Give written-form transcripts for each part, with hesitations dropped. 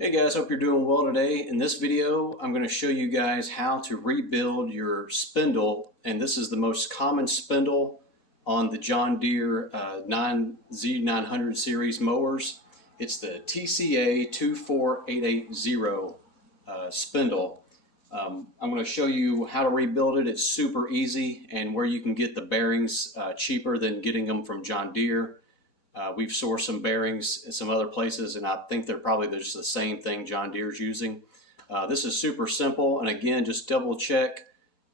Hey guys, hope you're doing well today. In this video, I'm going to show you guys how to rebuild your spindle, and this is the most common spindle on the John Deere Z900 series mowers. It's the TCA24880 spindle. I'm going to show you how to rebuild it. It's super easy, and where you can get the bearings cheaper than getting them from John Deere. We've sourced some bearings in some other places, and I think they're probably just the same thing John Deere's using. This is super simple, and again, just double check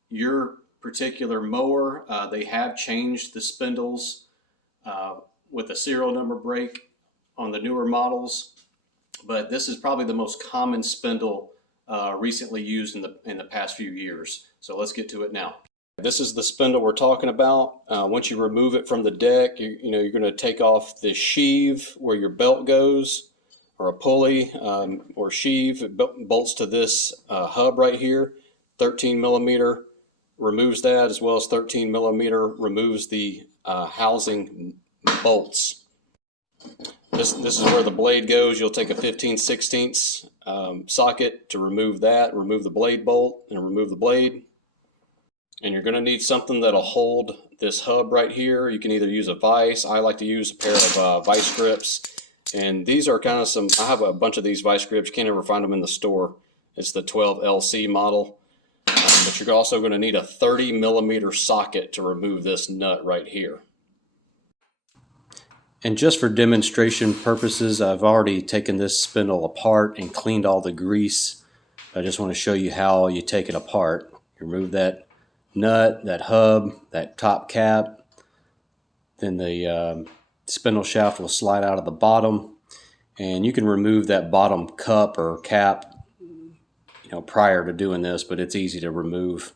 your particular mower. They have changed the spindles with a serial number break on the newer models, but this is probably the most common spindle recently used in the past few years. So let's get to it now. This is the spindle we're talking about. Once you remove it from the deck, you're going to take off the sheave where your belt goes, or a pulley or sheave. It bolts to this hub right here. 13 millimeter removes that, as well as 13 millimeter removes the housing bolts. This is where the blade goes. You'll take a 15/16 socket to remove that, remove the blade bolt, and remove the blade. And you're going to need something that'll hold this hub right here. You can either use a vise. I like to use a pair of vise grips. And these are kind of I have a bunch of these vise grips. You can't ever find them in the store. It's the 12LC model. But you're also going to need a 30 millimeter socket to remove this nut right here. And just for demonstration purposes, I've already taken this spindle apart and cleaned all the grease. I just want to show you how you take it apart. You remove that nut, that hub, that top cap, then the spindle shaft will slide out of the bottom, and you can remove that bottom cup or cap prior to doing this, but it's easy to remove.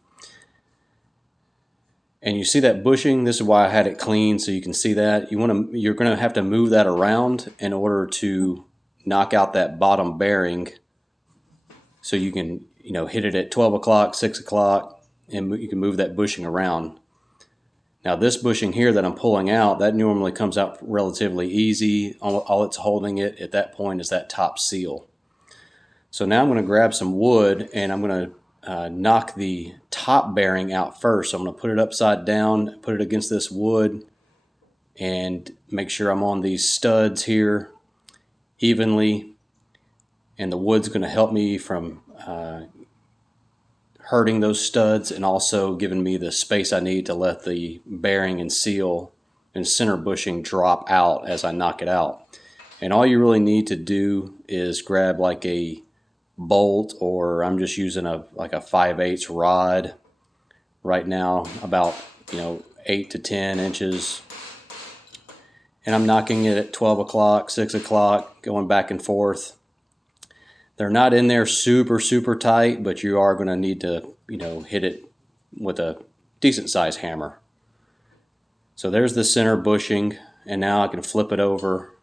And you see that bushing. This is why I had it clean, so you can see that. You're going to have to move that around in order to knock out that bottom bearing, so you can hit it at 12 o'clock, 6 o'clock, and you can move that bushing around. Now this bushing here that I'm pulling out, that normally comes out relatively easy. All it's holding it at that point is that top seal. So now I'm going to grab some wood, and I'm going to knock the top bearing out first. So I'm going to put it upside down, put it against this wood, and make sure I'm on these studs here evenly. And the wood's going to help me from hurting those studs, and also giving me the space I need to let the bearing and seal and center bushing drop out as I knock it out. And all you really need to do is grab like a bolt, or I'm just using like a 5/8 rod right now, about 8 to 10 inches, and I'm knocking it at 12 o'clock, 6 o'clock, going back and forth. They're not in there super tight, but you are going to need to hit it with a decent size hammer. So there's the center bushing, and now I can flip it over,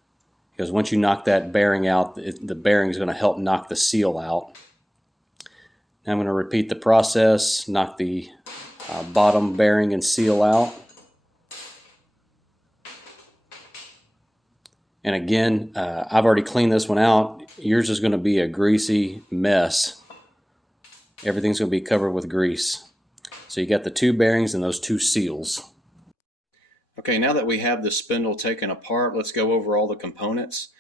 because once you knock that bearing out, the bearing is going to help knock the seal out. Now I'm going to repeat the process, knock the bottom bearing and seal out. And again, I've already cleaned this one out. Yours is going to be a greasy mess. Everything's going to be covered with grease. So you got the two bearings and those two seals. Okay, now that we have the spindle taken apart, let's go over all the components.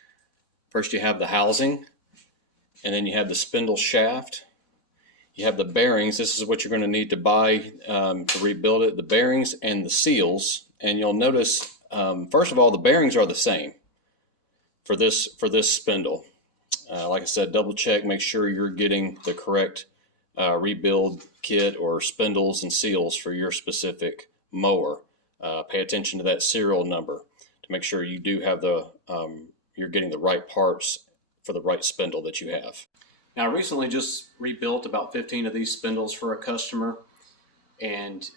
First you have the housing, and then you have the spindle shaft. You have the bearings. This is what you're going to need to buy to rebuild it, the bearings and the seals. And you'll notice, first of all, the bearings are the same for this spindle. Like I said, double check, make sure you're getting the correct rebuild kit or spindles and seals for your specific mower. Pay attention to that serial number to make sure you do have you're getting the right parts for the right spindle that you have. Now, I recently just rebuilt about 15 of these spindles for a customer, and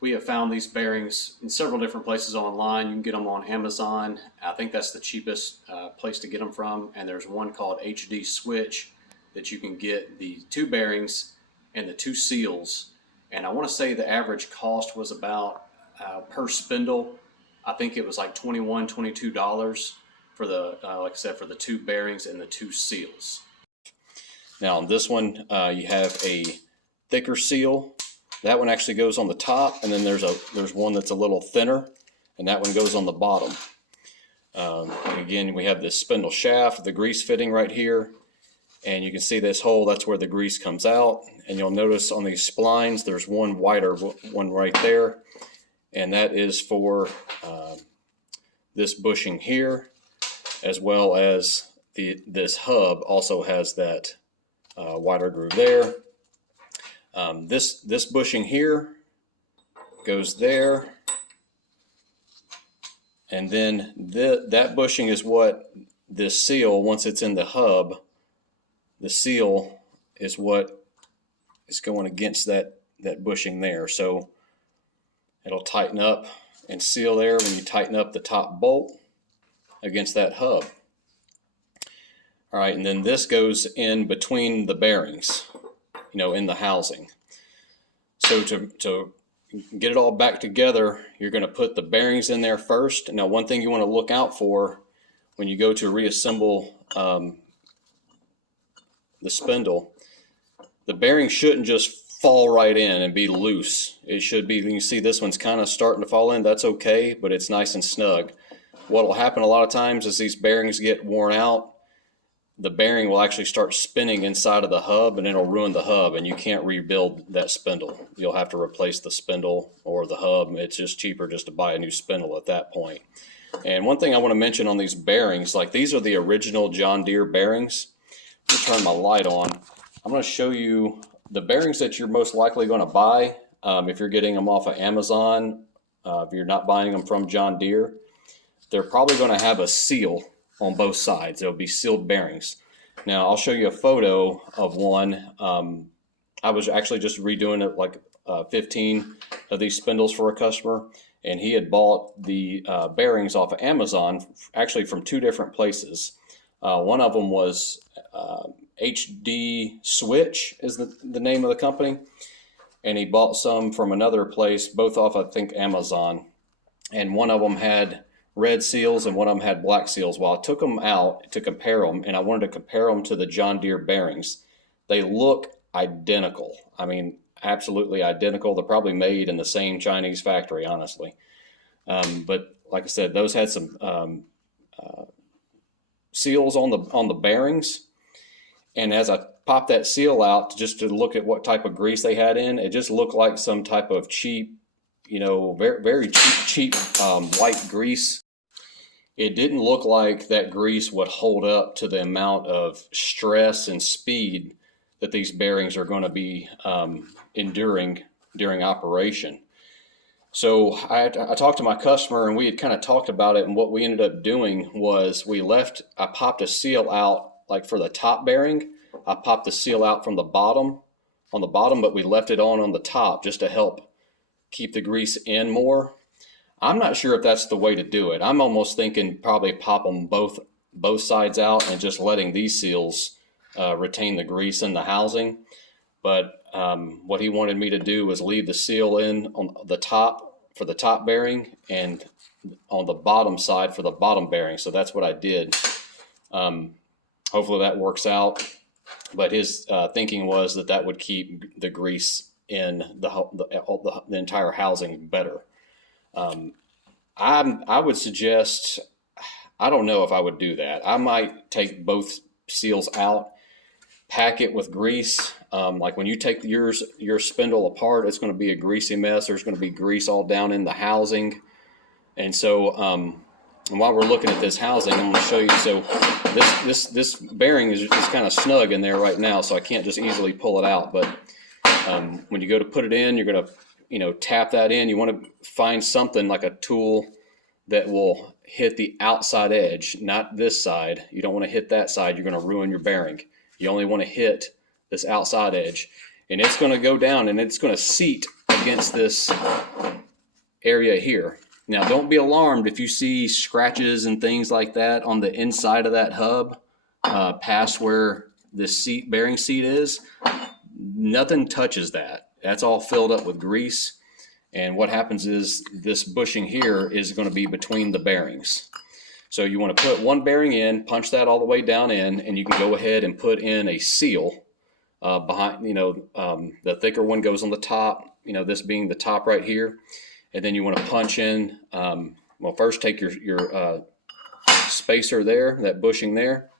we have found these bearings in several different places online. You can get them on Amazon. I think that's the cheapest place to get them from. And there's one called HD Switch that you can get the two bearings and the two seals. And I want to say the average cost was about per spindle, I think it was like $21, $22 for the like I said, for the two bearings and the two seals. Now on this one, you have a thicker seal. That one actually goes on the top, and then there's one that's a little thinner, and that one goes on the bottom. Again, we have this spindle shaft, the grease fitting right here, and you can see this hole, that's where the grease comes out. And you'll notice on these splines, there's one wider one right there, and that is for this bushing here, as well as this hub also has that wider groove there. This bushing here goes there, and then that bushing is what this seal, once it's in the hub, the seal is what is going against that bushing there. So it'll tighten up and seal there when you tighten up the top bolt against that hub. All right, and then this goes in between the bearings, in the housing. So to get it all back together, you're going to put the bearings in there first. Now, one thing you want to look out for when you go to reassemble the spindle, the bearing shouldn't just fall right in and be loose. It should be, you can see this one's kind of starting to fall in. That's okay, but it's nice and snug. What will happen a lot of times is these bearings get worn out, the bearing will actually start spinning inside of the hub, and it'll ruin the hub, and you can't rebuild that spindle. You'll have to replace the spindle or the hub. It's just cheaper just to buy a new spindle at that point. And one thing I want to mention on these bearings, like these are the original John Deere bearings. Let me turn my light on. I'm going to show you the bearings that you're most likely going to buy if you're getting them off of Amazon, if you're not buying them from John Deere. They're probably going to have a seal on both sides. There'll be sealed bearings. Now I'll show you a photo of one. I was actually just redoing it, like 15 of these spindles for a customer, and he had bought the bearings off of Amazon, actually from two different places. One of them was HD Switch is the name of the company, and he bought some from another place, both off I think Amazon, and one of them had red seals and one of them had black seals. Well, I took them out to compare them, and I wanted to compare them to the John Deere bearings. They look identical. I mean, absolutely identical. They're probably made in the same Chinese factory, honestly. But like I said, those had some seals on the bearings, and as I popped that seal out just to look at what type of grease they had in, it just looked like some type of cheap, very, very cheap white grease. It didn't look like that grease would hold up to the amount of stress and speed that these bearings are going to be enduring during operation. So I talked to my customer, and we had kind of talked about it, and what we ended up doing was I popped a seal out, like for the top bearing. I popped the seal out from the bottom, but we left it on the top just to help keep the grease in more. I'm not sure if that's the way to do it. I'm almost thinking probably pop them both sides out and just letting these seals retain the grease in the housing. But what he wanted me to do was leave the seal in on the top for the top bearing and on the bottom side for the bottom bearing. So that's what I did. Hopefully that works out. But his thinking was that would keep the grease in the entire housing better. I would suggest, I don't know if I would do that. I might take both seals out, pack it with grease. Like when you take your spindle apart, it's going to be a greasy mess. There's going to be grease all down in the housing. And so and while we're looking at this housing, I'm going to show you. So this bearing is kind of snug in there right now, so I can't just easily pull it out. But when you go to put it in, you're going to tap that in. You want to find something like a tool that will hit the outside edge, not this side. You don't want to hit that side. You're going to ruin your bearing. You only want to hit this outside edge, and it's going to go down and it's going to seat against this area here. Now, don't be alarmed if you see scratches and things like that on the inside of that hub past where this bearing seat is. Nothing touches that. That's all filled up with grease. And what happens is this bushing here is going to be between the bearings. So you want to put one bearing in, punch that all the way down in, and you can go ahead and put in a seal behind, the thicker one goes on the top, this being the top right here. And then you want to punch in, well, first take your spacer there, that bushing there,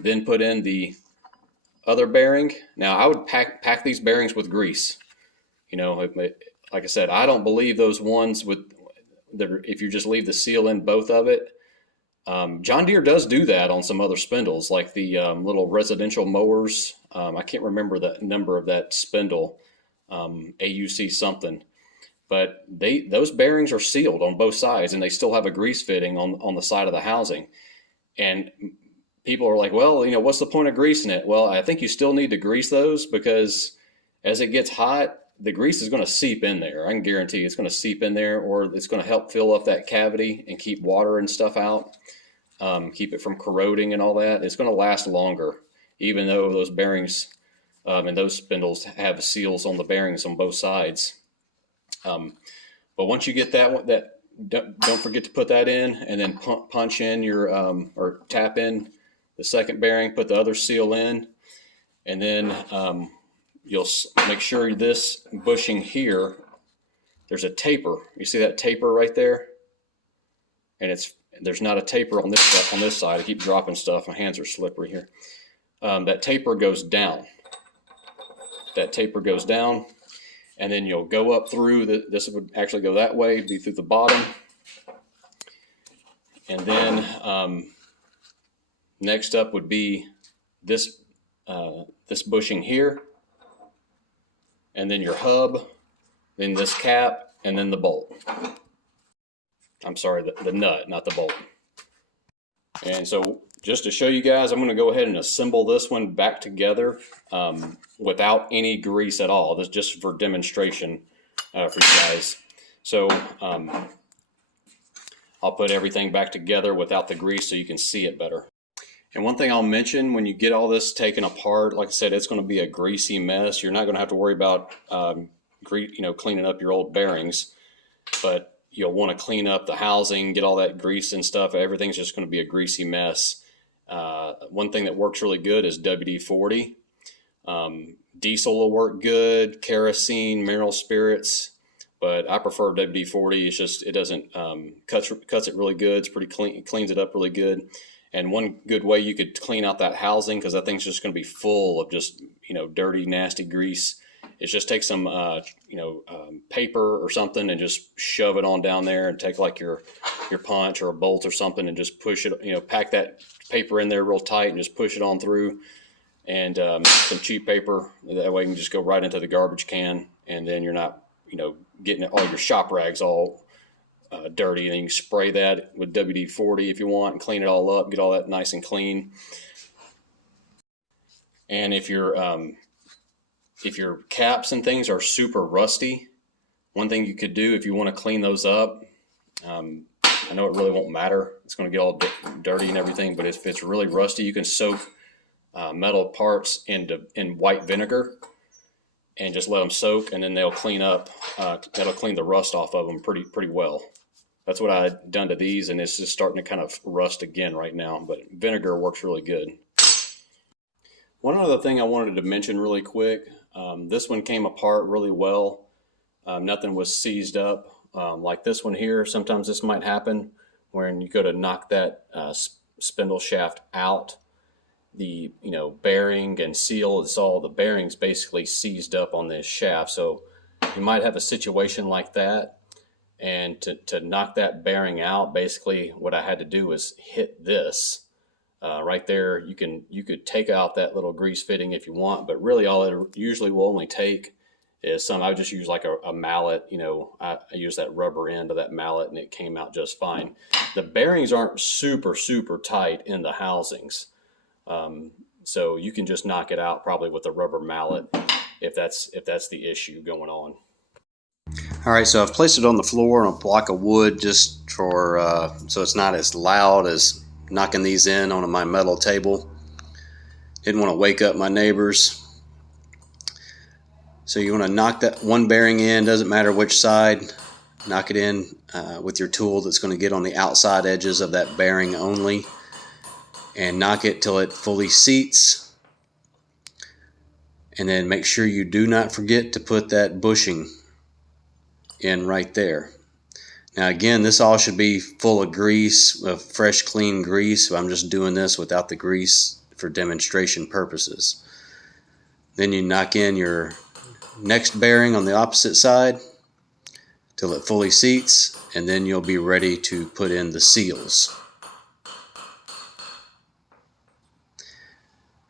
then put in the other bearing. Now I would pack these bearings with grease. Like I said, I don't believe those ones if you just leave the seal in both of it. John Deere does do that on some other spindles, like the little residential mowers. I can't remember the number of that spindle, AUC something, but those bearings are sealed on both sides, and they still have a grease fitting on the side of the housing. And people are like, well, what's the point of greasing it? Well, I think you still need to grease those, because as it gets hot, the grease is going to seep in there. I can guarantee you it's going to seep in there, or it's going to help fill up that cavity and keep water and stuff out, keep it from corroding and all that. It's going to last longer, even though those bearings and those spindles have seals on the bearings on both sides. But once you get don't forget to put that in, and then punch in or tap in the second bearing, put the other seal in, and then you'll make sure this bushing here, there's a taper. You see that taper right there? And there's not a taper on this side. I keep dropping stuff. My hands are slippery here. That taper goes down. That taper goes down, and then you'll go up through this would actually go that way, be through the bottom. And then next up would be this bushing here, and then your hub, then this cap, and then the bolt. I'm sorry, the nut, not the bolt. And so just to show you guys, I'm going to go ahead and assemble this one back together without any grease at all. This is just for demonstration for you guys. So I'll put everything back together without the grease so you can see it better. And one thing I'll mention, when you get all this taken apart, like I said, it's going to be a greasy mess. You're not going to have to worry about cleaning up your old bearings, but you'll want to clean up the housing, get all that grease and stuff. Everything's just going to be a greasy mess. One thing that works really good is WD-40. Diesel will work good, kerosene, mineral spirits, but I prefer WD-40. It's just, it doesn't cuts it really good. It's pretty clean. It cleans it up really good. And one good way you could clean out that housing, because that thing's just going to be full of just dirty, nasty grease, is just take some paper or something and just shove it on down there, and take like your punch or a bolt or something and just push it. Pack that paper in there real tight and just push it on through. And some cheap paper, that way you can just go right into the garbage can, and then you're not getting all your shop rags all dirty. And then you can spray that with WD-40 if you want and clean it all up, get all that nice and clean. And if your caps and things are super rusty, one thing you could do if you want to clean those up, I know it really won't matter, it's going to get all dirty and everything, but if it's really rusty, you can soak metal parts in white vinegar and just let them soak, and then they'll clean up. That'll clean the rust off of them pretty well. That's what I've done to these, and it's just starting to kind of rust again right now, but vinegar works really good. One other thing I wanted to mention really quick, this one came apart really well. Nothing was seized up like this one here. Sometimes this might happen when you go to knock that spindle shaft out. The bearing and seal, it's all the bearings basically seized up on this shaft. So you might have a situation like that, and to knock that bearing out, basically what I had to do was hit this right there. You could take out that little grease fitting if you want, but really all it usually will only take is I would just use like a mallet. I use that rubber end of that mallet, and it came out just fine. The bearings aren't super tight in the housings. So you can just knock it out probably with a rubber mallet if that's the issue going on. All right, so I've placed it on the floor on a block of wood just for so it's not as loud as knocking these in on my metal table. Didn't want to wake up my neighbors. So you want to knock that one bearing in, doesn't matter which side, knock it in with your tool that's going to get on the outside edges of that bearing only, and knock it till it fully seats. And then make sure you do not forget to put that bushing in right there. Now again, this all should be full of grease, of fresh clean grease. So I'm just doing this without the grease for demonstration purposes. Then you knock in your next bearing on the opposite side till it fully seats, and then you'll be ready to put in the seals.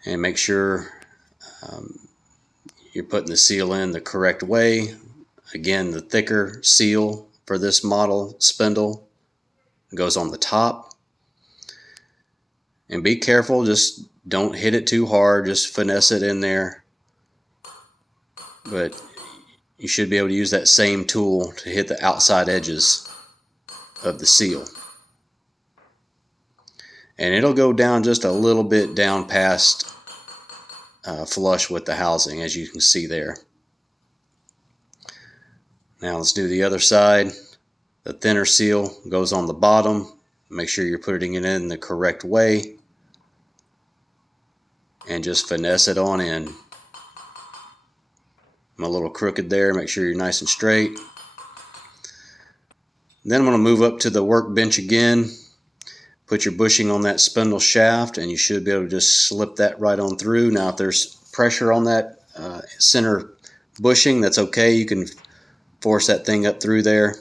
And make sure you're putting the seal in the correct way. Again, the thicker seal for this model spindle goes on the top. And be careful, just don't hit it too hard, just finesse it in there. But you should be able to use that same tool to hit the outside edges of the seal. And it'll go down just a little bit down past flush with the housing, as you can see there. Now let's do the other side. The thinner seal goes on the bottom. Make sure you're putting it in the correct way and just finesse it on in. I'm a little crooked there. Make sure you're nice and straight. Then I'm going to move up to the workbench again. Put your bushing on that spindle shaft, and you should be able to just slip that right on through. Now if there's pressure on that center bushing, that's okay. You can force that thing up through there.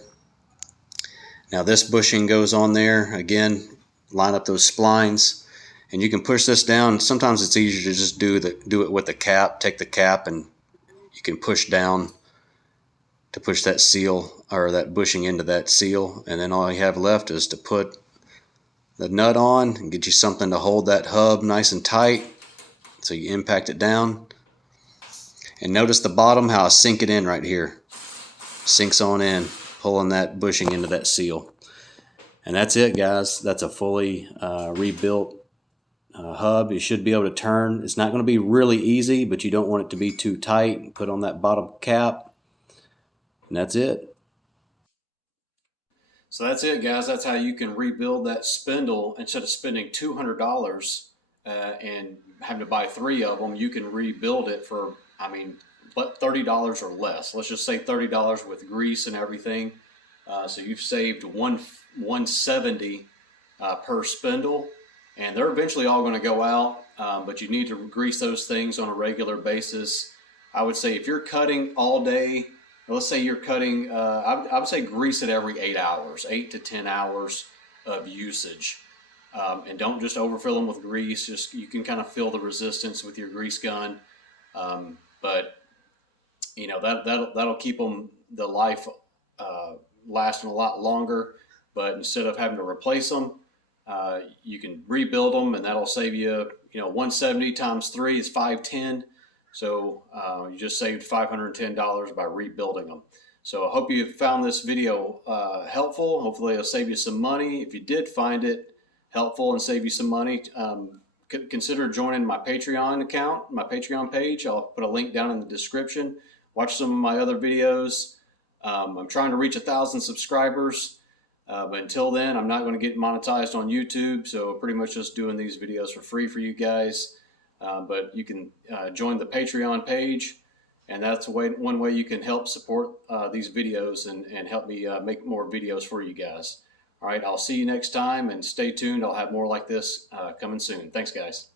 Now this bushing goes on there. Again, line up those splines, and you can push this down. Sometimes it's easier to just do it with the cap. Take the cap and you can push down to push that seal or that bushing into that seal, and then all you have left is to put the nut on and get you something to hold that hub nice and tight so you impact it down. And notice the bottom, how I sink it in right here. Sinks on in, pulling that bushing into that seal. And that's it, guys. That's a fully rebuilt hub. You should be able to turn. It's not going to be really easy, but you don't want it to be too tight. Put on that bottom cap, and that's it. So that's it, guys. That's how you can rebuild that spindle. Instead of spending $200 and having to buy 3 of them, you can rebuild it for, but $30 or less. Let's just say $30 with grease and everything. So you've saved $170 per spindle, and they're eventually all going to go out. But you need to grease those things on a regular basis. I would say if you're cutting all day, let's say you're cutting, I would say grease it every 8 hours, 8 to 10 hours of usage. And don't just overfill them with grease. Just, you can kind of feel the resistance with your grease gun. But you know, that'll keep them, the life lasting a lot longer. But instead of having to replace them, you can rebuild them, and that'll save you, 170 times 3 is 510. So you just saved $510 by rebuilding them. So I hope you found this video helpful. Hopefully it'll save you some money. If you did find it helpful and save you some money, consider joining my Patreon account, my Patreon page. I'll put a link down in the description. Watch some of my other videos. I'm trying to reach 1,000 subscribers. But until then, I'm not going to get monetized on YouTube. So pretty much just doing these videos for free for you guys. But you can join the Patreon page, and that's one way you can help support these videos and help me make more videos for you guys. All right, I'll see you next time, and stay tuned. I'll have more like this coming soon. Thanks, guys.